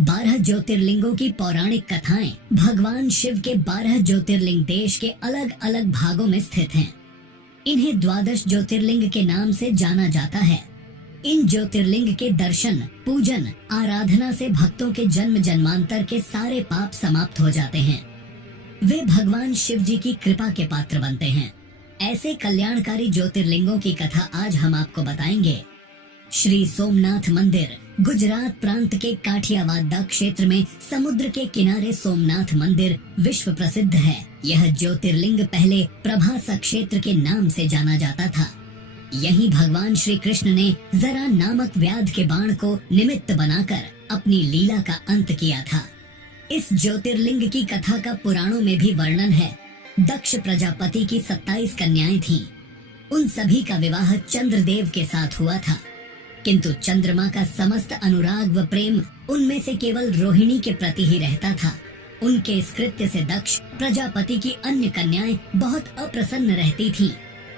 12 ज्योतिर्लिंगों की पौराणिक कथाएं भगवान शिव के 12 ज्योतिर्लिंग देश के अलग अलग भागों में स्थित हैं। इन्हें 12 ज्योतिर्लिंग के नाम से जाना जाता है। इन ज्योतिर्लिंग के दर्शन, पूजन, आराधना से भक्तों के जन्म जन्मांतर के सारे पाप समाप्त हो जाते हैं। वे भगवान शिव जी की कृपा के पात्र बनते हैं। ऐसे कल्याणकारी ज्योतिर्लिंगों की कथा आज हम आपको बताएंगे। श्री सोमनाथ मंदिर गुजरात प्रांत के काठियावाड़ क्षेत्र में समुद्र के किनारे सोमनाथ मंदिर विश्व प्रसिद्ध है। यह ज्योतिर्लिंग पहले प्रभास क्षेत्र के नाम से जाना जाता था। यहीं भगवान श्री कृष्ण ने जरा नामक व्याध के बाण को निमित्त बनाकर अपनी लीला का अंत किया था। इस ज्योतिर्लिंग की कथा का पुराणों में भी वर्णन है। दक्ष प्रजापति की 27 कन्याएं थीं। उन सभी का विवाह चंद्रदेव के साथ हुआ था, किंतु चंद्रमा का समस्त अनुराग व प्रेम उनमें से केवल रोहिणी के प्रति ही रहता था। उनके इस कृत्य से दक्ष प्रजापति की अन्य कन्याएं बहुत अप्रसन्न रहती थीं।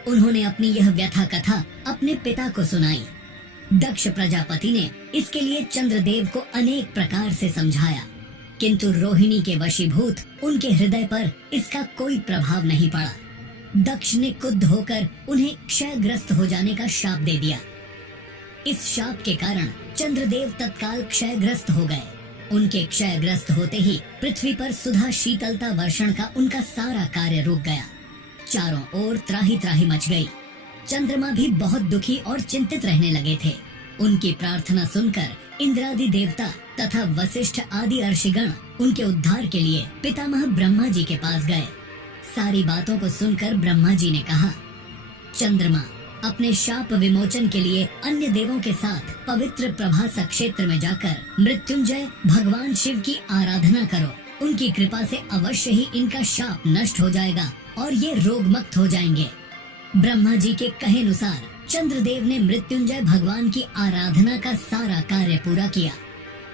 उन्होंने अपनी यह व्यथा कथा अपने पिता को सुनाई। दक्ष प्रजापति ने इसके लिए चंद्रदेव को अनेक प्रकार से समझाया, किंतु रोहिणी के वशीभूत उनके हृदय पर इसका कोई प्रभाव नहीं पड़ा। दक्ष ने क्रुद्ध होकर उन्हें क्षयग्रस्त हो जाने का शाप दे दिया। इस शाप के कारण चंद्रदेव तत्काल क्षयग्रस्त हो गए। उनके क्षयग्रस्त होते ही पृथ्वी पर सुधा शीतलता वर्षण का उनका सारा कार्य रुक गया। चारों ओर त्राही त्राही मच गई। चंद्रमा भी बहुत दुखी और चिंतित रहने लगे थे। उनकी प्रार्थना सुनकर इंद्रादि देवता तथा वशिष्ठ आदि ऋषिगण उनके उद्धार के लिए पितामह ब्रह्मा जी के पास गए। सारी बातों को सुनकर ब्रह्मा जी ने कहा, चंद्रमा, अपने शाप विमोचन के लिए अन्य देवों के साथ पवित्र प्रभास क्षेत्र में जाकर मृत्युंजय भगवान शिव की आराधना करो। उनकी कृपा से अवश्य ही इनका शाप नष्ट हो जाएगा और ये रोग मुक्त हो जाएंगे। ब्रह्मा जी के कहे अनुसार चंद्रदेव ने मृत्युंजय भगवान की आराधना का सारा कार्य पूरा किया।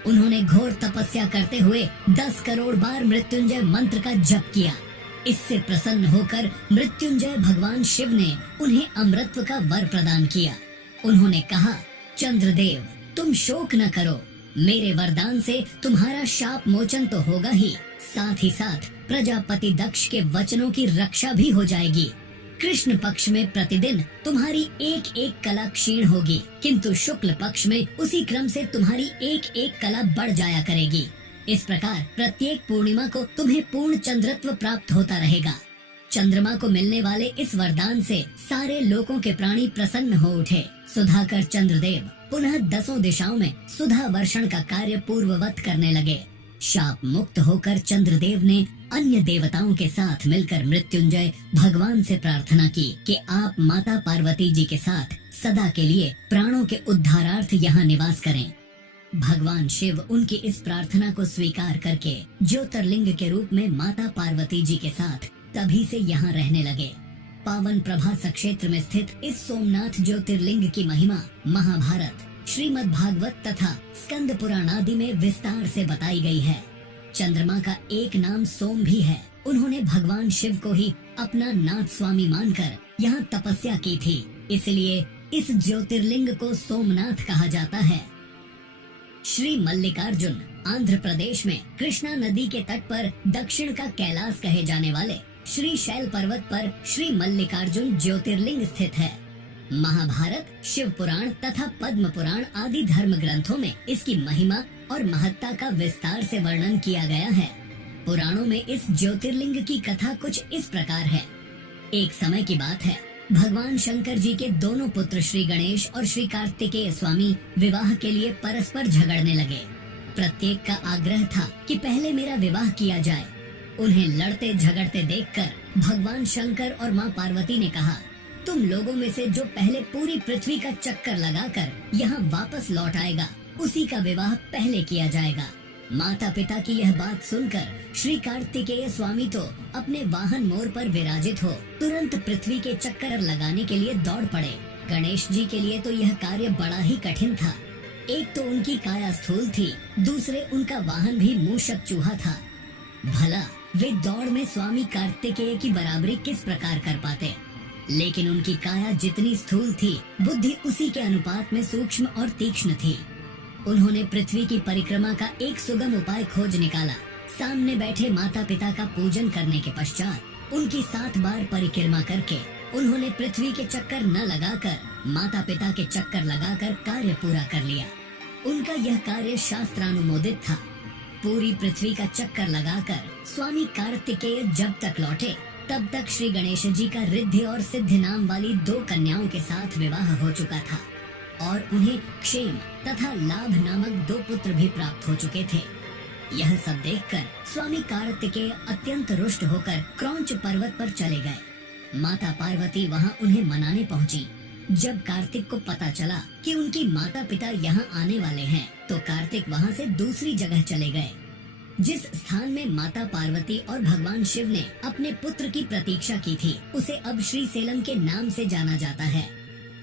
उन्होंने घोर तपस्या करते हुए 10 करोड़ बार मृत्युंजय मंत्र का जप किया। इससे प्रसन्न होकर मृत्युंजय भगवान शिव ने उन्हें अमृतत्व का वर प्रदान किया। उन्होंने कहा, चंद्रदेव, तुम शोक न करो। मेरे वरदान से तुम्हारा शाप मोचन तो होगा ही, साथ ही साथ प्रजापति दक्ष के वचनों की रक्षा भी हो जाएगी। कृष्ण पक्ष में प्रतिदिन तुम्हारी एक एक कला क्षीण होगी, किंतु शुक्ल पक्ष में उसी क्रम से तुम्हारी एक एक कला बढ़ जाया करेगी। इस प्रकार प्रत्येक पूर्णिमा को तुम्हें पूर्ण चंद्रत्व प्राप्त होता रहेगा। चंद्रमा को मिलने वाले इस वरदान से सारे लोकों के प्राणी प्रसन्न हो उठे। सुधाकर चंद्रदेव पुनः 10 दिशाओं में सुधा वर्षण का कार्य पूर्ववत करने लगे। शाप मुक्त होकर चंद्रदेव ने अन्य देवताओं के साथ मिलकर मृत्युंजय भगवान से प्रार्थना की कि आप माता पार्वती जी के साथ सदा के लिए प्राणों के उद्धारार्थ यहाँ निवास करें। भगवान शिव उनकी इस प्रार्थना को स्वीकार करके ज्योतिर्लिंग के रूप में माता पार्वती जी के साथ तभी से यहाँ रहने लगे। पावन प्रभास क्षेत्र में स्थित इस सोमनाथ ज्योतिर्लिंग की महिमा महाभारत, श्रीमद् भागवत तथा स्कंद पुराण आदि में विस्तार से बताई गई है। चंद्रमा का एक नाम सोम भी है। उन्होंने भगवान शिव को ही अपना नाथ स्वामी मानकर यहाँ तपस्या की थी, इसलिए इस ज्योतिर्लिंग को सोमनाथ कहा जाता है। श्री मल्लिकार्जुन आंध्र प्रदेश में कृष्णा नदी के तट पर दक्षिण का कैलाश कहे जाने वाले श्री शैल पर्वत पर श्री मल्लिकार्जुन ज्योतिर्लिंग स्थित है। महाभारत, शिव पुराण तथा पद्म पुराण आदि धर्म ग्रंथों में इसकी महिमा और महत्ता का विस्तार से वर्णन किया गया है। पुराणों में इस ज्योतिर्लिंग की कथा कुछ इस प्रकार है। एक समय की बात है, भगवान शंकर जी के दोनों पुत्र श्री गणेश और श्री कार्तिकेय स्वामी विवाह के लिए परस्पर झगड़ने लगे। प्रत्येक का आग्रह था कि पहले मेरा विवाह किया जाए। उन्हें लड़ते झगड़ते देखकर भगवान शंकर और माँ पार्वती ने कहा, तुम लोगों में से जो पहले पूरी पृथ्वी का चक्कर लगाकर यहाँ वापस लौट आएगा, उसी का विवाह पहले किया जाएगा। माता पिता की यह बात सुनकर श्री कार्तिकेय स्वामी तो अपने वाहन मोर पर विराजित हो तुरंत पृथ्वी के चक्कर लगाने के लिए दौड़ पड़े। गणेश जी के लिए तो यह कार्य बड़ा ही कठिन था। एक तो उनकी काया स्थूल थी, दूसरे उनका वाहन भी मूषक चूहा था। भला वे दौड़ में स्वामी कार्तिकेय की बराबरी किस प्रकार कर पाते। लेकिन उनकी काया जितनी स्थूल थी, बुद्धि उसी के अनुपात में सूक्ष्म और तीक्ष्ण थी। उन्होंने पृथ्वी की परिक्रमा का एक सुगम उपाय खोज निकाला। सामने बैठे माता पिता का पूजन करने के पश्चात उनकी 7 बार परिक्रमा करके उन्होंने पृथ्वी के चक्कर न लगाकर माता पिता के चक्कर लगाकर कार्य पूरा कर लिया। उनका यह कार्य शास्त्रानुमोदित था। पूरी पृथ्वी का चक्कर लगाकर स्वामी कार्तिकेय जब तक लौटे तब तक श्री गणेश जी का रिद्धि और सिद्धि नाम वाली 2 कन्याओं के साथ विवाह हो चुका था और उन्हें क्षेम तथा लाभ नामक 2 पुत्र भी प्राप्त हो चुके थे। यह सब देखकर स्वामी कार्तिकेय अत्यंत रुष्ट होकर क्रौंच पर्वत पर चले गए। माता पार्वती वहां उन्हें मनाने पहुंची। जब कार्तिक को पता चला कि उनकी माता पिता यहाँ आने वाले हैं, तो कार्तिक वहाँ से दूसरी जगह चले गए। जिस स्थान में माता पार्वती और भगवान शिव ने अपने पुत्र की प्रतीक्षा की थी, उसे अब श्री सेलम के नाम से जाना जाता है।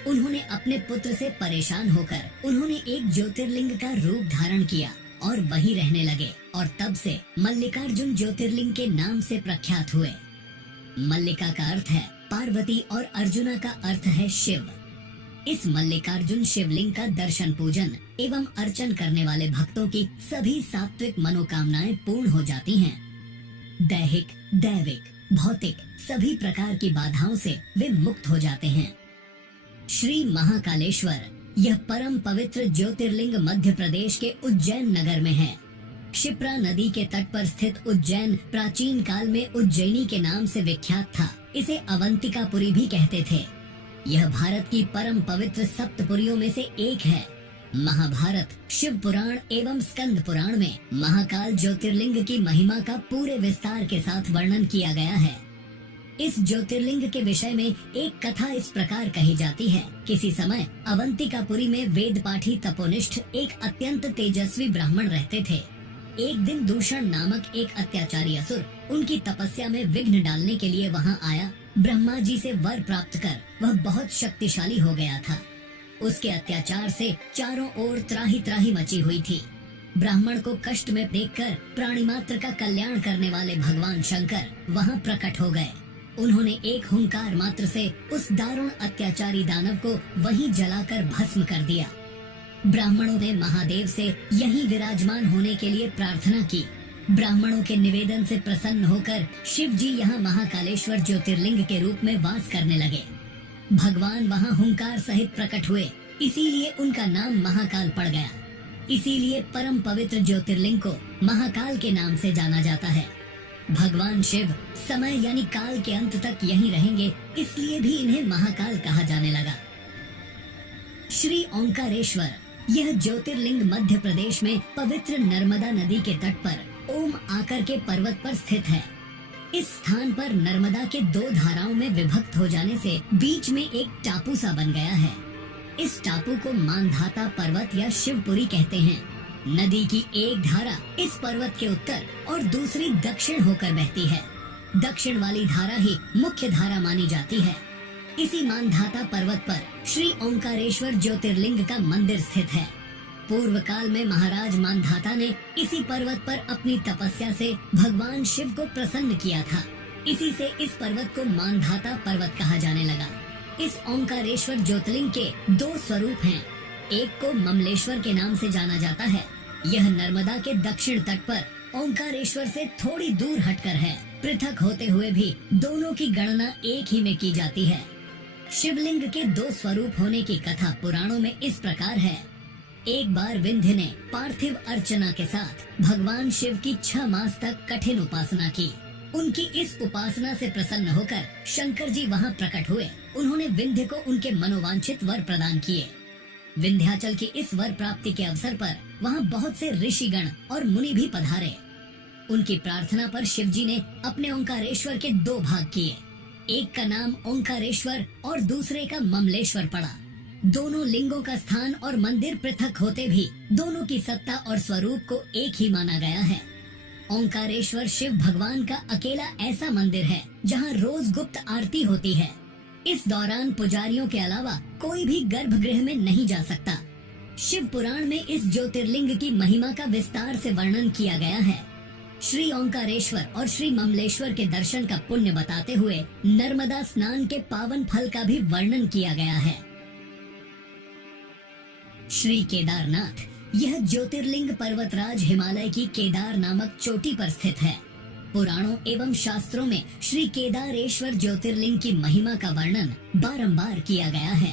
उन्होंने अपने पुत्र से परेशान होकर उन्होंने एक ज्योतिर्लिंग का रूप धारण किया और वहीं रहने लगे और तब से मल्लिकार्जुन ज्योतिर्लिंग के नाम से प्रख्यात हुए। मल्लिका का अर्थ है पार्वती और अर्जुना का अर्थ है शिव। इस मल्लिकार्जुन शिवलिंग का दर्शन पूजन एवं अर्चन करने वाले भक्तों की सभी सात्विक मनोकामनाएं पूर्ण हो जाती हैं। दैहिक, दैविक, भौतिक सभी प्रकार की बाधाओं से वे मुक्त हो जाते हैं। श्री महाकालेश्वर यह परम पवित्र ज्योतिर्लिंग मध्य प्रदेश के उज्जैन नगर में है। क्षिप्रा नदी के तट पर स्थित उज्जैन प्राचीन काल में उज्जैनी के नाम से विख्यात था। इसे अवंतिकापुरी भी कहते थे। यह भारत की परम पवित्र सप्तपुरियों में से एक है। महाभारत, शिव पुराण एवं स्कंद पुराण में महाकाल ज्योतिर्लिंग की महिमा का पूरे विस्तार के साथ वर्णन किया गया है। इस ज्योतिर्लिंग के विषय में एक कथा इस प्रकार कही जाती है। किसी समय अवंतिकापुरी में वेद पाठी तपोनिष्ठ एक अत्यंत तेजस्वी ब्राह्मण रहते थे। एक दिन दूषण नामक एक अत्याचारी असुर उनकी तपस्या में विघ्न डालने के लिए वहाँ आया। ब्रह्मा जी से वर प्राप्त कर वह बहुत शक्तिशाली हो गया था। उसके अत्याचार से चारों ओर त्राही त्राही मची हुई थी। ब्राह्मण को कष्ट में देखकर प्राणी मात्र का कल्याण करने वाले भगवान शंकर वहाँ प्रकट हो गए। उन्होंने एक हुंकार मात्र से उस दारुण अत्याचारी दानव को वहीं जलाकर भस्म कर दिया। ब्राह्मणों ने महादेव से यहीं विराजमान होने के लिए प्रार्थना की। ब्राह्मणों के निवेदन से प्रसन्न होकर शिव जी यहाँ महाकालेश्वर ज्योतिर्लिंग के रूप में वास करने लगे। भगवान वहाँ हुंकार सहित प्रकट हुए, इसीलिए उनका नाम महाकाल पड़ गया। इसीलिए परम पवित्र ज्योतिर्लिंग को महाकाल के नाम से जाना जाता है। भगवान शिव समय यानी काल के अंत तक यहीं रहेंगे, इसलिए भी इन्हें महाकाल कहा जाने लगा। श्री ओंकारेश्वर यह ज्योतिर्लिंग मध्य प्रदेश में पवित्र नर्मदा नदी के तट पर ओम आकर के पर्वत पर स्थित है। इस स्थान पर नर्मदा के 2 धाराओं में विभक्त हो जाने से बीच में एक टापू सा बन गया है। इस टापू को मानधाता पर्वत या शिवपुरी कहते हैं। नदी की एक धारा इस पर्वत के उत्तर और दूसरी दक्षिण होकर बहती है। दक्षिण वाली धारा ही मुख्य धारा मानी जाती है। इसी मानधाता पर्वत पर श्री ओंकारेश्वर ज्योतिर्लिंग का मंदिर स्थित है। पूर्व काल में महाराज मानधाता ने इसी पर्वत पर अपनी तपस्या से भगवान शिव को प्रसन्न किया था। इसी से इस पर्वत को मानधाता पर्वत कहा जाने लगा। इस ओंकारेश्वर ज्योतिर्लिंग के 2 स्वरूप हैं। एक को ममलेश्वर के नाम से जाना जाता है। यह नर्मदा के दक्षिण तट पर ओंकारेश्वर से थोड़ी दूर हटकर है। पृथक होते हुए भी दोनों की गणना एक ही में की जाती है। शिवलिंग के 2 स्वरूप होने की कथा पुराणों में इस प्रकार है। एक बार विंध्य ने पार्थिव अर्चना के साथ भगवान शिव की 6 मास तक कठिन उपासना की। उनकी इस उपासना से प्रसन्न होकर शंकर जी वहाँ प्रकट हुए। उन्होंने विंध्य को उनके मनोवांछित वर प्रदान किए। विंध्याचल की इस वर प्राप्ति के अवसर पर वहाँ बहुत से ऋषिगण और मुनि भी पधारे। उनकी प्रार्थना पर शिव जी ने अपने ओंकारेश्वर के 2 भाग किए। एक का नाम ओंकारेश्वर और दूसरे का ममलेश्वर पड़ा। दोनों लिंगों का स्थान और मंदिर पृथक होते भी दोनों की सत्ता और स्वरूप को एक ही माना गया है। ओंकारेश्वर शिव भगवान का अकेला ऐसा मंदिर है जहां रोज गुप्त आरती होती है। इस दौरान पुजारियों के अलावा कोई भी गर्भगृह में नहीं जा सकता। शिव पुराण में इस ज्योतिर्लिंग की महिमा का विस्तार से वर्णन किया गया है। श्री ओंकारेश्वर और श्री ममलेश्वर के दर्शन का पुण्य बताते हुए नर्मदा स्नान के पावन फल का भी वर्णन किया गया है। श्री केदारनाथ यह ज्योतिर्लिंग पर्वतराज हिमालय की केदार नामक चोटी पर स्थित है। पुराणों एवं शास्त्रों में श्री केदारेश्वर ज्योतिर्लिंग की महिमा का वर्णन बारंबार किया गया है।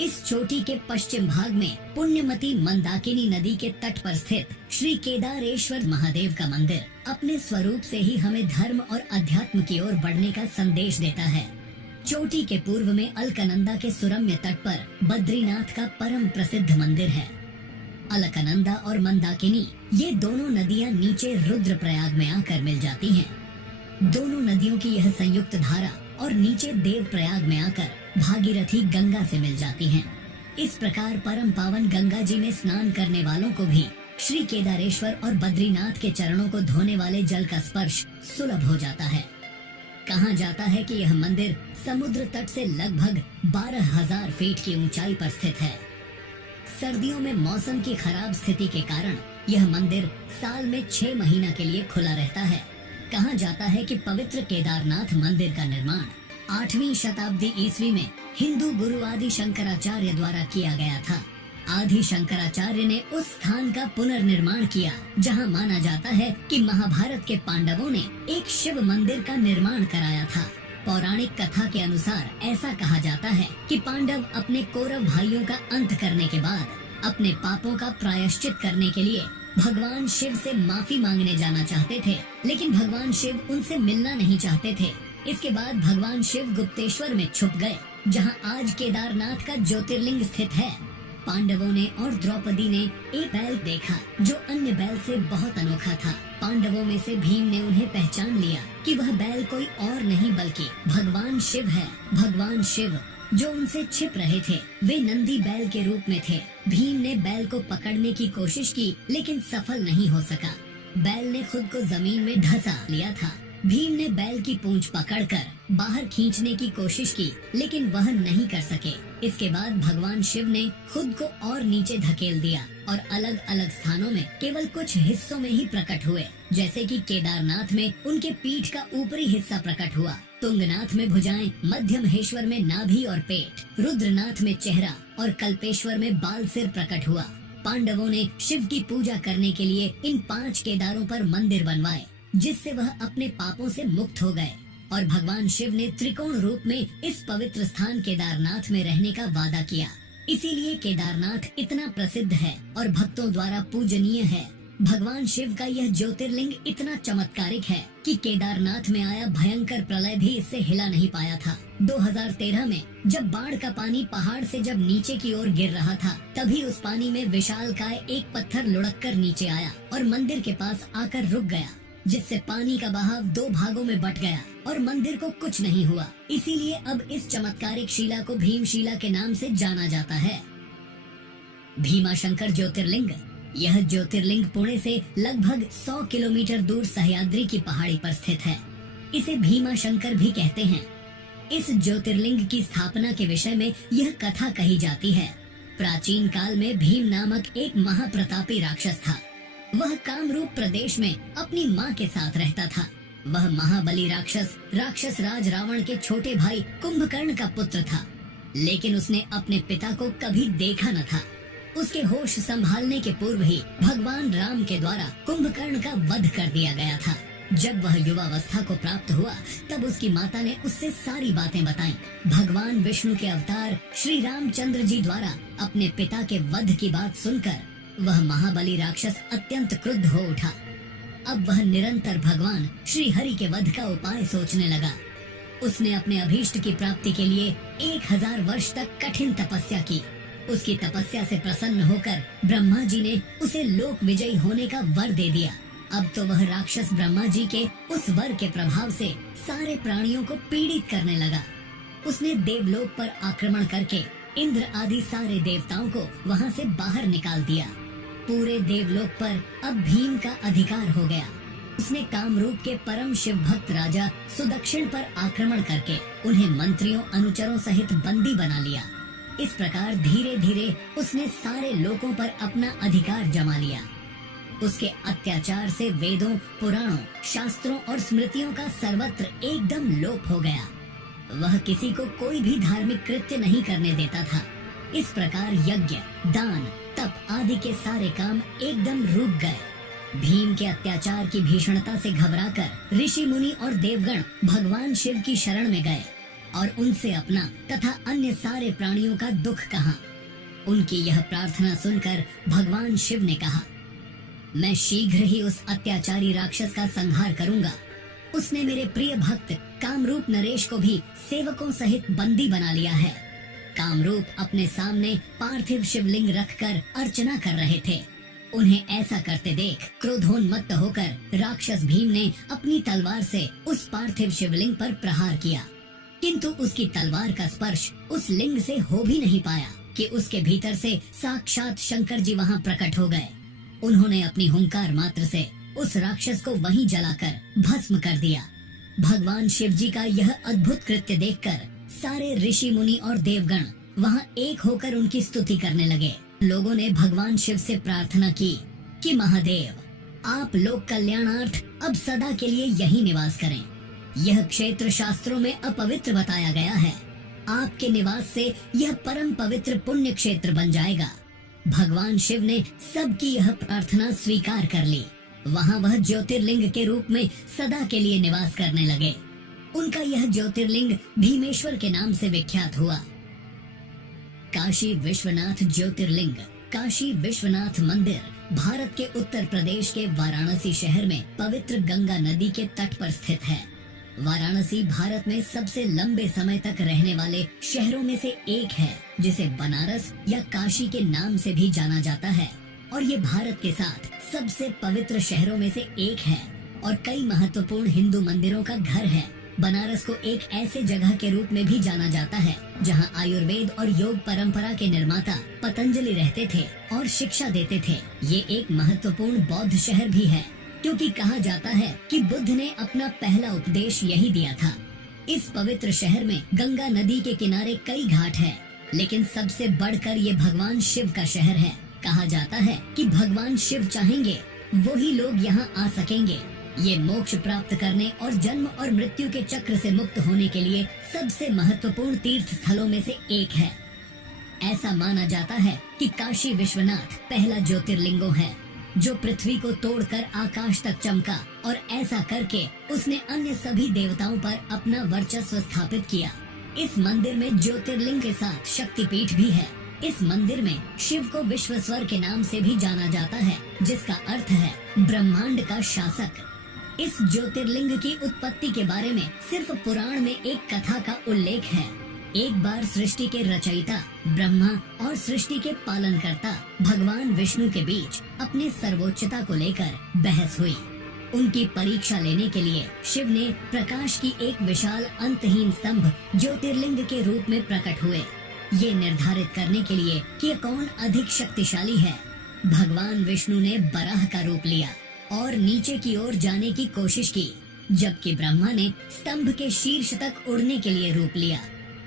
इस चोटी के पश्चिम भाग में पुण्यमती मंदाकिनी नदी के तट पर स्थित श्री केदारेश्वर महादेव का मंदिर अपने स्वरूप से ही हमें धर्म और अध्यात्म की ओर बढ़ने का संदेश देता है। चोटी के पूर्व में अलकनंदा के सुरम्य तट पर बद्रीनाथ का परम प्रसिद्ध मंदिर है। अलकनंदा और मंदाकिनी ये दोनों नदियां नीचे रुद्रप्रयाग में आकर मिल जाती हैं। दोनों नदियों की यह संयुक्त धारा और नीचे देवप्रयाग में आकर भागीरथी गंगा से मिल जाती हैं। इस प्रकार परम पावन गंगा जी में स्नान करने वालों को भी श्री केदारेश्वर और बद्रीनाथ के चरणों को धोने वाले जल का स्पर्श सुलभ हो जाता है। कहा जाता है कि यह मंदिर समुद्र तट से लगभग 12,000 फीट की ऊंचाई पर स्थित है। सर्दियों में मौसम की खराब स्थिति के कारण यह मंदिर साल में 6 महीना के लिए खुला रहता है। कहा जाता है कि पवित्र केदारनाथ मंदिर का निर्माण 8वीं शताब्दी ईस्वी में हिंदू गुरु आदि शंकराचार्य द्वारा किया गया था। आदि शंकराचार्य ने उस स्थान का पुनर्निर्माण किया जहां माना जाता है कि महाभारत के पांडवों ने एक शिव मंदिर का निर्माण कराया था। पौराणिक कथा के अनुसार ऐसा कहा जाता है कि पांडव अपने कौरव भाइयों का अंत करने के बाद अपने पापों का प्रायश्चित करने के लिए भगवान शिव से माफी मांगने जाना चाहते थे, लेकिन भगवान शिव उनसे मिलना नहीं चाहते थे। इसके बाद भगवान शिव गुप्तेश्वर में छुप गए, जहां आज केदारनाथ का ज्योतिर्लिंग स्थित है। पांडवों ने और द्रौपदी ने एक बैल देखा जो अन्य बैल से बहुत अनोखा था। पांडवों में से भीम ने उन्हें पहचान लिया कि वह बैल कोई और नहीं बल्कि भगवान शिव है। भगवान शिव जो उनसे छिप रहे थे वे नंदी बैल के रूप में थे। भीम ने बैल को पकड़ने की कोशिश की लेकिन सफल नहीं हो सका। बैल ने खुद को जमीन में धंसा लिया था। भीम ने बैल की पूंछ पकड़कर बाहर खींचने की कोशिश की लेकिन वह नहीं कर सके। इसके बाद भगवान शिव ने खुद को और नीचे धकेल दिया और अलग अलग स्थानों में केवल कुछ हिस्सों में ही प्रकट हुए, जैसे कि केदारनाथ में उनके पीठ का ऊपरी हिस्सा प्रकट हुआ, तुंगनाथ में भुजाएं, मध्य महेश्वर में नाभि और पेट, रुद्रनाथ में चेहरा और कल्पेश्वर में बाल सिर प्रकट हुआ। पांडवों ने शिव की पूजा करने के लिए इन 5 केदारों पर मंदिर बनवाए, जिससे वह अपने पापों से मुक्त हो गए और भगवान शिव ने त्रिकोण रूप में इस पवित्र स्थान केदारनाथ में रहने का वादा किया। इसीलिए केदारनाथ इतना प्रसिद्ध है और भक्तों द्वारा पूजनीय है। भगवान शिव का यह ज्योतिर्लिंग इतना चमत्कारिक है कि केदारनाथ में आया भयंकर प्रलय भी इससे हिला नहीं पाया था। 2013 में जब बाढ़ का पानी पहाड़ से जब नीचे की ओर गिर रहा था, तभी उस पानी में विशालकाय एक पत्थर लुढ़क कर नीचे आया और मंदिर के पास आकर रुक गया, जिससे पानी का बहाव 2 भागों में बट गया और मंदिर को कुछ नहीं हुआ। इसीलिए अब इस चमत्कारिक शिला को भीमशिला के नाम से जाना जाता है। भीमाशंकर ज्योतिर्लिंग यह ज्योतिर्लिंग पुणे से लगभग 100 किलोमीटर दूर सह्याद्री की पहाड़ी पर स्थित है। इसे भीमाशंकर भी कहते हैं। इस ज्योतिर्लिंग की स्थापना के विषय में यह कथा कही जाती है। प्राचीन काल में भीम नामक एक महाप्रतापी राक्षस था। वह कामरूप प्रदेश में अपनी माँ के साथ रहता था। वह महाबली राक्षस राज रावण के छोटे भाई कुंभकर्ण का पुत्र था, लेकिन उसने अपने पिता को कभी देखा न था। उसके होश संभालने के पूर्व ही भगवान राम के द्वारा कुंभकर्ण का वध कर दिया गया था। जब वह युवावस्था को प्राप्त हुआ तब उसकी माता ने उससे सारी बातें बताईं। भगवान विष्णु के अवतार श्री रामचंद्र जी द्वारा अपने पिता के वध की बात सुनकर वह महाबली राक्षस अत्यंत क्रुद्ध हो उठा। अब वह निरंतर भगवान श्री हरि के वध का उपाय सोचने लगा। उसने अपने अभीष्ट की प्राप्ति के लिए 1000 वर्ष तक कठिन तपस्या की। उसकी तपस्या से प्रसन्न होकर ब्रह्मा जी ने उसे लोक विजयी होने का वर दे दिया। अब तो वह राक्षस ब्रह्मा जी के उस वर के प्रभाव से सारे प्राणियों को पीड़ित करने लगा। उसने देवलोक पर आक्रमण करके इंद्र आदि सारे देवताओं को वहां से बाहर निकाल दिया। पूरे देवलोक पर अब भीम का अधिकार हो गया। उसने कामरूप के परम शिव भक्त राजा सुदक्षिण पर आक्रमण करके उन्हें मंत्रियों अनुचरों सहित बंदी बना लिया। इस प्रकार धीरे धीरे उसने सारे लोकों पर अपना अधिकार जमा लिया। उसके अत्याचार से वेदों, पुराणों, शास्त्रों और स्मृतियों का सर्वत्र एकदम लोप हो गया। वह किसी को कोई भी धार्मिक कृत्य नहीं करने देता था। इस प्रकार यज्ञ, दान, तप आदि के सारे काम एकदम रुक गए। भीम के अत्याचार की भीषणता से घबराकर ऋषि मुनि और देवगण भगवान शिव की शरण में गए और उनसे अपना तथा अन्य सारे प्राणियों का दुख कहा। उनकी यह प्रार्थना सुनकर भगवान शिव ने कहा, मैं शीघ्र ही उस अत्याचारी राक्षस का संहार करूंगा। उसने मेरे प्रिय भक्त कामरूप नरेश को भी सेवकों सहित बंदी बना लिया है। कामरूप अपने सामने पार्थिव शिवलिंग रखकर अर्चना कर रहे थे। उन्हें ऐसा करते देख क्रोधोन्मत्त होकर राक्षस भीम ने अपनी तलवार से उस पार्थिव शिवलिंग पर प्रहार किया, किंतु उसकी तलवार का स्पर्श उस लिंग से हो भी नहीं पाया कि उसके भीतर से साक्षात शंकर जी वहाँ प्रकट हो गए। उन्होंने अपनी हुंकार मात्र से उस राक्षस को वहीं जलाकर भस्म कर दिया। भगवान शिव जी का यह अद्भुत कृत्य देखकर सारे ऋषि मुनि और देवगण वहाँ एक होकर उनकी स्तुति करने लगे। लोगों ने भगवान शिव से प्रार्थना की कि महादेव, आप लोक कल्याणार्थ अब सदा के लिए यहीं निवास करें। यह क्षेत्र शास्त्रों में अपवित्र बताया गया है। आपके निवास से यह परम पवित्र पुण्य क्षेत्र बन जाएगा। भगवान शिव ने सबकी यह प्रार्थना स्वीकार कर ली। वहाँ वह ज्योतिर्लिंग के रूप में सदा के लिए निवास करने लगे। उनका यह ज्योतिर्लिंग भीमेश्वर के नाम से विख्यात हुआ। काशी विश्वनाथ ज्योतिर्लिंग। काशी विश्वनाथ मंदिर भारत के उत्तर प्रदेश के वाराणसी शहर में पवित्र गंगा नदी के तट पर स्थित है। वाराणसी भारत में सबसे लंबे समय तक रहने वाले शहरों में से एक है, जिसे बनारस या काशी के नाम से भी जाना जाता है, और ये भारत के साथ सबसे पवित्र शहरों में से एक है और कई महत्वपूर्ण हिंदू मंदिरों का घर है। बनारस को एक ऐसे जगह के रूप में भी जाना जाता है जहां आयुर्वेद और योग परंपरा के निर्माता पतंजलि रहते थे और शिक्षा देते थे। ये एक महत्वपूर्ण बौद्ध शहर भी है, क्योंकि कहा जाता है कि बुद्ध ने अपना पहला उपदेश यही दिया था। इस पवित्र शहर में गंगा नदी के किनारे कई घाट हैं, लेकिन सबसे बढ़कर ये भगवान शिव का शहर है। कहा जाता है कि भगवान शिव चाहेंगे वो ही लोग यहाँ आ सकेंगे। ये मोक्ष प्राप्त करने और जन्म और मृत्यु के चक्र से मुक्त होने के लिए सबसे महत्वपूर्ण तीर्थ स्थलों में से एक है। ऐसा माना जाता है कि काशी विश्वनाथ पहला ज्योतिर्लिंगो है जो पृथ्वी को तोड़कर आकाश तक चमका, और ऐसा करके उसने अन्य सभी देवताओं पर अपना वर्चस्व स्थापित किया। इस मंदिर में ज्योतिर्लिंग के साथ शक्तिपीठ भी है। इस मंदिर में शिव को विश्वेश्वर के नाम से भी जाना जाता है, जिसका अर्थ है ब्रह्मांड का शासक। इस ज्योतिर्लिंग की उत्पत्ति के बारे में सिर्फ पुराण में एक कथा का उल्लेख है। एक बार सृष्टि के रचयिता ब्रह्मा और सृष्टि के पालनकर्ता भगवान विष्णु के बीच अपने सर्वोच्चता को लेकर बहस हुई। उनकी परीक्षा लेने के लिए शिव ने प्रकाश की एक विशाल अंतहीन स्तंभ ज्योतिर्लिंग के रूप में प्रकट हुए, ये निर्धारित करने के लिए कि कौन अधिक शक्तिशाली है। भगवान विष्णु ने बराह का रूप लिया और नीचे की ओर जाने की कोशिश की, जबकि ब्रह्मा ने स्तंभ के शीर्ष तक उड़ने के लिए रूप लिया।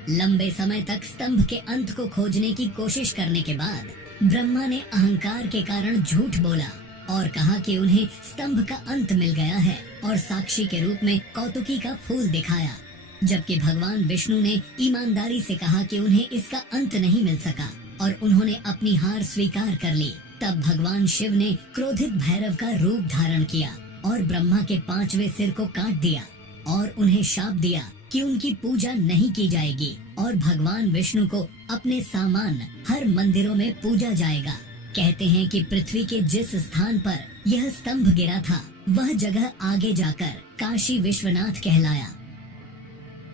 लंबे समय तक स्तंभ के अंत को खोजने की कोशिश करने के बाद ब्रह्मा ने अहंकार के कारण झूठ बोला और कहा कि उन्हें स्तंभ का अंत मिल गया है, और साक्षी के रूप में कौतुकी का फूल दिखाया, जबकि भगवान विष्णु ने ईमानदारी से कहा कि उन्हें इसका अंत नहीं मिल सका और उन्होंने अपनी हार स्वीकार कर ली। तब भगवान शिव ने क्रोधित भैरव का रूप धारण किया और ब्रह्मा के 5वें सिर को काट दिया और उन्हें शाप दिया कि उनकी पूजा नहीं की जाएगी और भगवान विष्णु को अपने सामान हर मंदिरों में पूजा जाएगा। कहते हैं कि पृथ्वी के जिस स्थान पर यह स्तंभ गिरा था वह जगह आगे जाकर काशी विश्वनाथ कहलाया।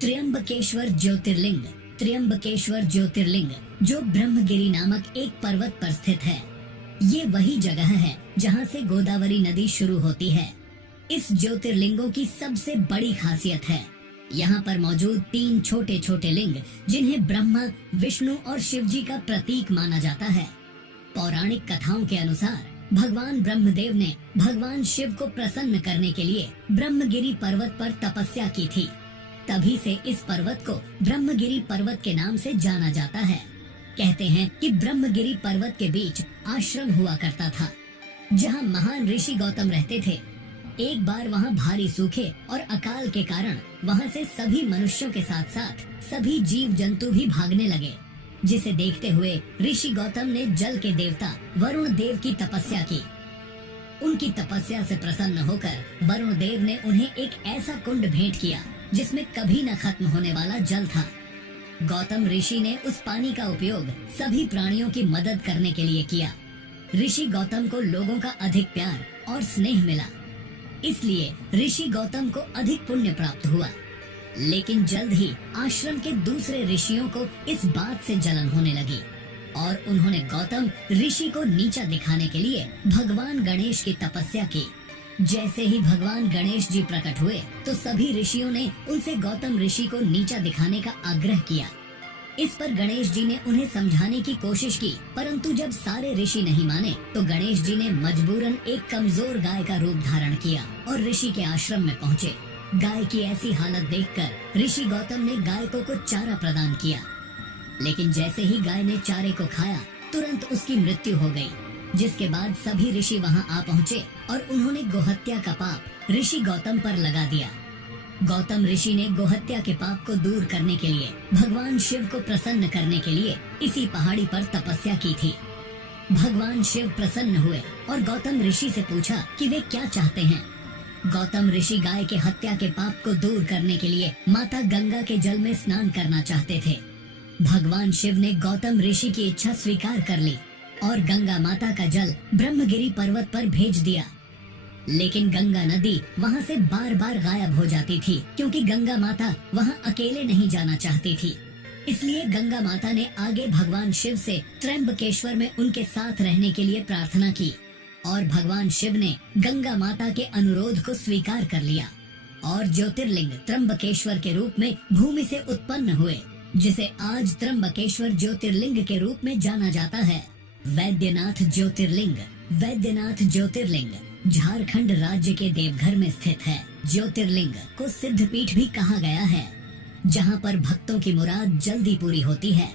त्र्यंबकेश्वर ज्योतिर्लिंग। त्र्यंबकेश्वर ज्योतिर्लिंग जो ब्रह्मगिरी नामक एक पर्वत पर स्थित है, ये वही जगह है जहाँ से गोदावरी नदी शुरू होती है। इस ज्योतिर्लिंगों की सबसे बड़ी खासियत है यहाँ पर मौजूद 3 छोटे छोटे लिंग, जिन्हें ब्रह्मा, विष्णु और शिव जी का प्रतीक माना जाता है। पौराणिक कथाओं के अनुसार भगवान ब्रह्मदेव ने भगवान शिव को प्रसन्न करने के लिए ब्रह्मगिरी पर्वत पर तपस्या की थी। तभी से इस पर्वत को ब्रह्मगिरी पर्वत के नाम से जाना जाता है। कहते हैं कि ब्रह्मगिरी पर्वत के बीच आश्रम हुआ करता था, जहाँ महान ऋषि गौतम रहते थे। एक बार वहाँ भारी सूखे और अकाल के कारण वहाँ से सभी मनुष्यों के साथ साथ सभी जीव जंतु भी भागने लगे। जिसे देखते हुए ऋषि गौतम ने जल के देवता वरुण देव की तपस्या की। उनकी तपस्या से प्रसन्न होकर वरुण देव ने उन्हें एक ऐसा कुंड भेंट किया जिसमें कभी न खत्म होने वाला जल था। गौतम ऋषि ने उस पानी का उपयोग सभी प्राणियों की मदद करने के लिए किया। ऋषि गौतम को लोगों का अधिक प्यार और स्नेह मिला, इसलिए ऋषि गौतम को अधिक पुण्य प्राप्त हुआ। लेकिन जल्द ही आश्रम के दूसरे ऋषियों को इस बात से जलन होने लगी और उन्होंने गौतम ऋषि को नीचा दिखाने के लिए भगवान गणेश की तपस्या की। जैसे ही भगवान गणेश जी प्रकट हुए तो सभी ऋषियों ने उनसे गौतम ऋषि को नीचा दिखाने का आग्रह किया। इस पर गणेश जी ने उन्हें समझाने की कोशिश की, परंतु जब सारे ऋषि नहीं माने तो गणेश जी ने मजबूरन एक कमजोर गाय का रूप धारण किया और ऋषि के आश्रम में पहुँचे। गाय की ऐसी हालत देखकर ऋषि गौतम ने गाय को कुछ चारा प्रदान किया, लेकिन जैसे ही गाय ने चारे को खाया तुरंत उसकी मृत्यु हो गई। जिसके बाद सभी ऋषि वहां आ पहुँचे और उन्होंने गोहत्या का पाप ऋषि गौतम पर लगा दिया। गौतम ऋषि ने गोहत्या के पाप को दूर करने के लिए भगवान शिव को प्रसन्न करने के लिए इसी पहाड़ी पर तपस्या की थी। भगवान शिव प्रसन्न हुए और गौतम ऋषि से पूछा कि वे क्या चाहते हैं। गौतम ऋषि गाय के हत्या के पाप को दूर करने के लिए माता गंगा के जल में स्नान करना चाहते थे। भगवान शिव ने गौतम ऋषि की इच्छा स्वीकार कर ली और गंगा माता का जल ब्रह्मगिरी पर्वत पर भेज दिया। लेकिन गंगा नदी वहां से बार बार गायब हो जाती थी, क्योंकि गंगा माता वहां अकेले नहीं जाना चाहती थी। इसलिए गंगा माता ने आगे भगवान शिव से त्र्यंबकेश्वर में उनके साथ रहने के लिए प्रार्थना की और भगवान शिव ने गंगा माता के अनुरोध को स्वीकार कर लिया और ज्योतिर्लिंग त्र्यंबकेश्वर के रूप में भूमि से उत्पन्न हुए, जिसे आज त्र्यंबकेश्वर ज्योतिर्लिंग के रूप में जाना जाता है। वैद्यनाथ ज्योतिर्लिंग। वैद्यनाथ ज्योतिर्लिंग झारखंड राज्य के देवघर में स्थित है। ज्योतिर्लिंग को सिद्धपीठ भी कहा गया है, जहां पर भक्तों की मुराद जल्दी पूरी होती है।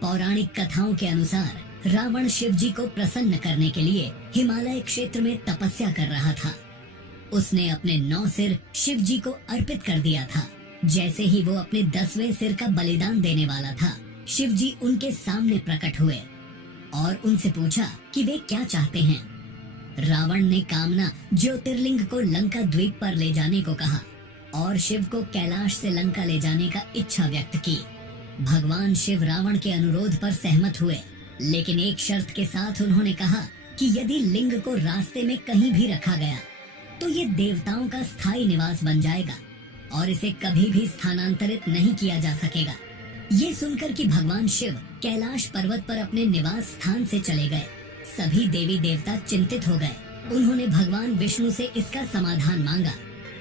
पौराणिक कथाओं के अनुसार रावण शिव जी को प्रसन्न करने के लिए हिमालय क्षेत्र में तपस्या कर रहा था। उसने अपने 9 सिर शिव जी को अर्पित कर दिया था। जैसे ही वो अपने 10वें सिर का बलिदान देने वाला था, शिव जी उनके सामने प्रकट हुए और उनसे पूछा कि वे क्या चाहते हैं। रावण ने कामना ज्योतिर्लिंग को लंका द्वीप पर ले जाने को कहा और शिव को कैलाश से लंका ले जाने का इच्छा व्यक्त की। भगवान शिव रावण के अनुरोध पर सहमत हुए, लेकिन एक शर्त के साथ उन्होंने कहा कि यदि लिंग को रास्ते में कहीं भी रखा गया तो ये देवताओं का स्थायी निवास बन जाएगा और इसे कभी भी स्थानांतरित नहीं किया जा सकेगा। ये सुनकर कि भगवान शिव कैलाश पर्वत पर अपने निवास स्थान से चले गए, सभी देवी देवता चिंतित हो गए। उन्होंने भगवान विष्णु से इसका समाधान मांगा।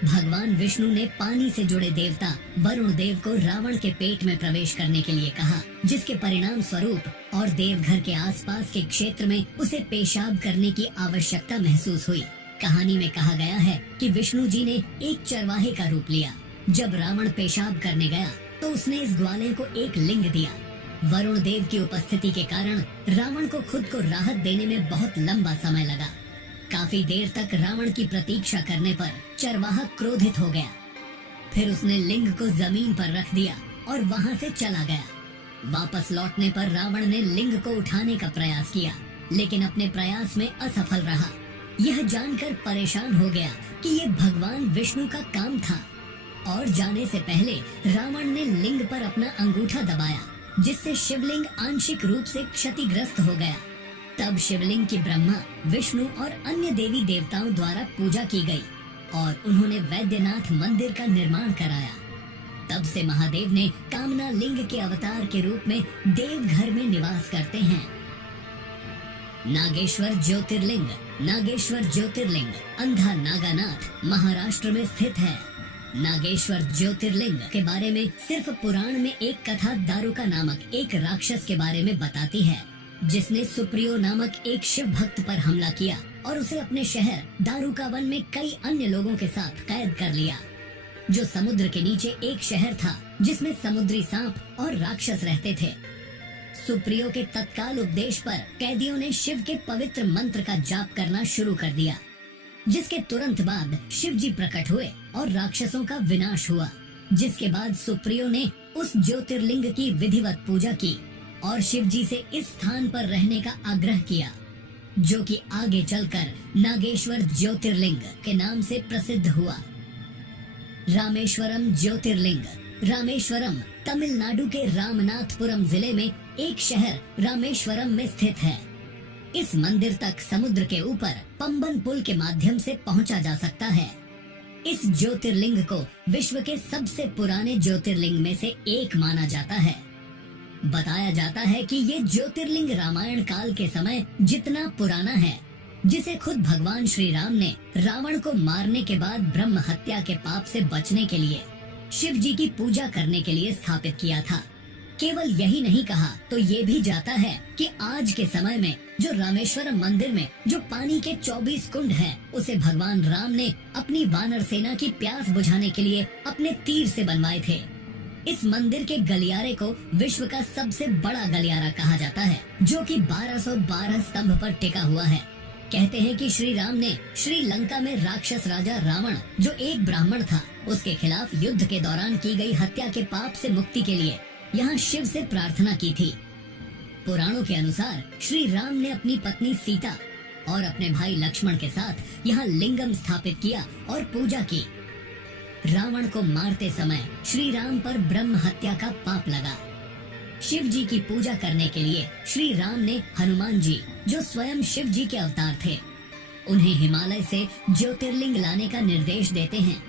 भगवान विष्णु ने पानी से जुड़े देवता वरुण देव को रावण के पेट में प्रवेश करने के लिए कहा, जिसके परिणाम स्वरूप और देवघर के आसपास के क्षेत्र में उसे पेशाब करने की आवश्यकता महसूस हुई। कहानी में कहा गया है कि विष्णु जी ने एक चरवाहे का रूप लिया। जब रावण पेशाब करने गया तो उसने इस ग्वाले को एक लिंग दिया। वरुण देव की उपस्थिति के कारण रावण को खुद को राहत देने में बहुत लंबा समय लगा। काफी देर तक रावण की प्रतीक्षा करने पर चरवाहा क्रोधित हो गया। फिर उसने लिंग को जमीन पर रख दिया और वहां से चला गया। वापस लौटने पर रावण ने लिंग को उठाने का प्रयास किया, लेकिन अपने प्रयास में असफल रहा। यह जानकर परेशान हो गया कि ये भगवान विष्णु का काम था और जाने से पहले रावण ने लिंग पर अपना अंगूठा दबाया, जिससे शिवलिंग आंशिक रूप से क्षतिग्रस्त हो गया। तब शिवलिंग की ब्रह्मा, विष्णु और अन्य देवी देवताओं द्वारा पूजा की गई और उन्होंने वैद्यनाथ मंदिर का निर्माण कराया। तब से महादेव ने कामना लिंग के अवतार के रूप में देवघर में निवास करते हैं। नागेश्वर ज्योतिर्लिंग। नागेश्वर ज्योतिर्लिंग अंधा नागानाथ महाराष्ट्र में स्थित है। नागेश्वर ज्योतिर्लिंग के बारे में सिर्फ पुराण में एक कथा दारुका नामक एक राक्षस के बारे में बताती है, जिसने सुप्रियो नामक एक शिव भक्त पर हमला किया और उसे अपने शहर दारुका वन में कई अन्य लोगों के साथ कैद कर लिया। जो समुद्र के नीचे एक शहर था जिसमें समुद्री सांप और राक्षस रहते थे। सुप्रियो के तत्काल उपदेश पर कैदियों ने शिव के पवित्र मंत्र का जाप करना शुरू कर दिया, जिसके तुरंत बाद शिव जी प्रकट हुए और राक्षसों का विनाश हुआ। जिसके बाद सुप्रियो ने उस ज्योतिर्लिंग की विधिवत पूजा की और शिव जी से इस स्थान पर रहने का आग्रह किया, जो कि आगे चलकर नागेश्वर ज्योतिर्लिंग के नाम से प्रसिद्ध हुआ। रामेश्वरम ज्योतिर्लिंग। रामेश्वरम तमिलनाडु के रामनाथपुरम जिले में एक शहर रामेश्वरम में स्थित है। इस मंदिर तक समुद्र के ऊपर पंबन पुल के माध्यम से पहुंचा जा सकता है। इस ज्योतिर्लिंग को विश्व के सबसे पुराने ज्योतिर्लिंग में से एक माना जाता है। बताया जाता है कि ये ज्योतिर्लिंग रामायण काल के समय जितना पुराना है, जिसे खुद भगवान श्री राम ने रावण को मारने के बाद ब्रह्म हत्या के पाप से बचने के लिए शिव जी की पूजा करने के लिए स्थापित किया था। केवल यही नहीं कहा तो ये भी जाता है कि आज के समय में जो रामेश्वरम मंदिर में जो पानी के 24 कुंड हैं, उसे भगवान राम ने अपनी वानर सेना की प्यास बुझाने के लिए अपने तीर से बनवाए थे। इस मंदिर के गलियारे को विश्व का सबसे बड़ा गलियारा कहा जाता है, जो कि 1212 स्तंभ पर टिका हुआ है। कहते हैं कि श्री राम ने श्रीलंका में राक्षस राजा रावण, जो एक ब्राह्मण था, उसके खिलाफ युद्ध के दौरान की गई हत्या के पाप से मुक्ति के लिए यहाँ शिव से प्रार्थना की थी। पुराणों के अनुसार श्री राम ने अपनी पत्नी सीता और अपने भाई लक्ष्मण के साथ यहाँ लिंगम स्थापित किया और पूजा की। रावण को मारते समय श्री राम पर ब्रह्म हत्या का पाप लगा। शिव जी की पूजा करने के लिए श्री राम ने हनुमान जी, जो स्वयं शिव जी के अवतार थे, उन्हें हिमालय से ज्योतिर्लिंग लाने का निर्देश देते हैं।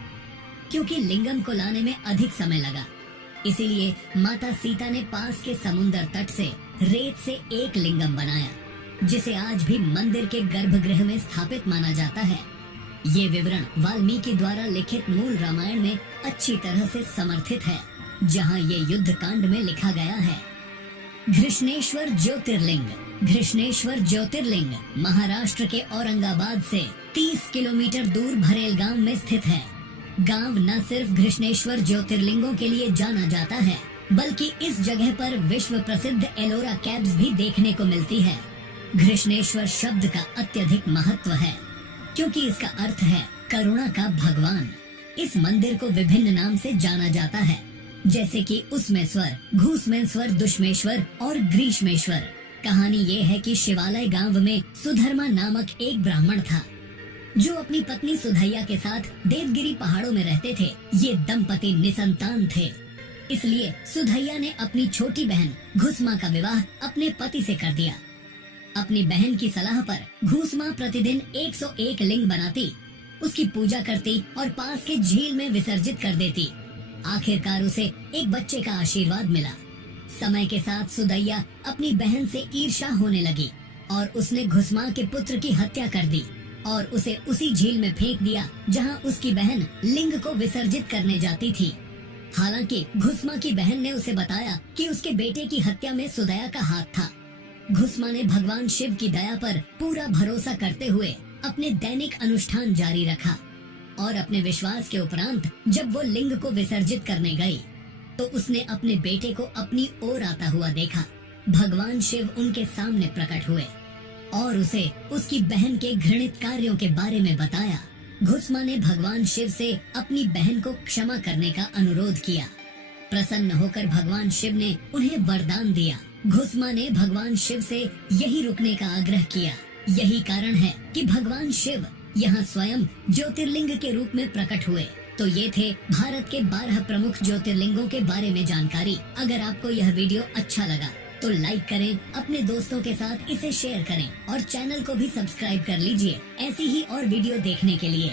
क्योंकि लिंगम को लाने में अधिक समय लगा, इसीलिए माता सीता ने पास के समुद्र तट से रेत से एक लिंगम बनाया, जिसे आज भी मंदिर के गर्भगृह में स्थापित माना जाता है। ये विवरण वाल्मीकि द्वारा लिखित मूल रामायण में अच्छी तरह से समर्थित है, जहाँ ये युद्ध कांड में लिखा गया है। घृष्णेश्वर ज्योतिर्लिंग। घृष्णेश्वर ज्योतिर्लिंग महाराष्ट्र के औरंगाबाद से 30 किलोमीटर दूर भरेल गांव में स्थित है। गांव न सिर्फ घृष्णेश्वर ज्योतिर्लिंगों के लिए जाना जाता है, बल्कि इस जगह पर विश्व प्रसिद्ध एलोरा कैव्स भी देखने को मिलती है। घृष्णेश्वर शब्द का अत्यधिक महत्व है, क्योंकि इसका अर्थ है करुणा का भगवान। इस मंदिर को विभिन्न नाम से जाना जाता है, जैसे कि उसमेश्वर, घूसमेश्वर, दुष्मेश्वर और ग्रीष्मेश्वर। कहानी ये है कि शिवालय गांव में सुधर्मा नामक एक ब्राह्मण था, जो अपनी पत्नी सुधैया के साथ देवगिरी पहाड़ों में रहते थे। ये दंपति निसंतान थे, इसलिए सुधैया ने अपनी छोटी बहन घुसमा का विवाह अपने पति से कर दिया। अपनी बहन की सलाह पर घुसमा प्रतिदिन 101 लिंग बनाती, उसकी पूजा करती और पास के झील में विसर्जित कर देती। आखिरकार उसे एक बच्चे का आशीर्वाद मिला। समय के साथ सुधैया अपनी बहन से ईर्ष्या होने लगी और उसने घुसमा के पुत्र की हत्या कर दी और उसे उसी झील में फेंक दिया, जहां उसकी बहन लिंग को विसर्जित करने जाती थी। हालांकि घुसमा की बहन ने उसे बताया कि उसके बेटे की हत्या में सुधैया का हाथ था। घुसमा ने भगवान शिव की दया पर पूरा भरोसा करते हुए अपने दैनिक अनुष्ठान जारी रखा और अपने विश्वास के उपरांत जब वो लिंग को विसर्जित करने गई, तो उसने अपने बेटे को अपनी ओर आता हुआ देखा। भगवान शिव उनके सामने प्रकट हुए और उसे उसकी बहन के घृणित कार्यों के बारे में बताया। घुसमा ने भगवान शिव से अपनी बहन को क्षमा करने का अनुरोध किया। प्रसन्न होकर भगवान शिव ने उन्हें वरदान दिया। घुसमा ने भगवान शिव से यही रुकने का आग्रह किया। यही कारण है कि भगवान शिव यहाँ स्वयं ज्योतिर्लिंग के रूप में प्रकट हुए। तो ये थे भारत के 12 प्रमुख ज्योतिर्लिंगों के बारे में जानकारी। अगर आपको यह वीडियो अच्छा लगा तो लाइक करें, अपने दोस्तों के साथ इसे शेयर करें और चैनल को भी सब्सक्राइब कर लीजिए ऐसी ही और वीडियो देखने के लिए।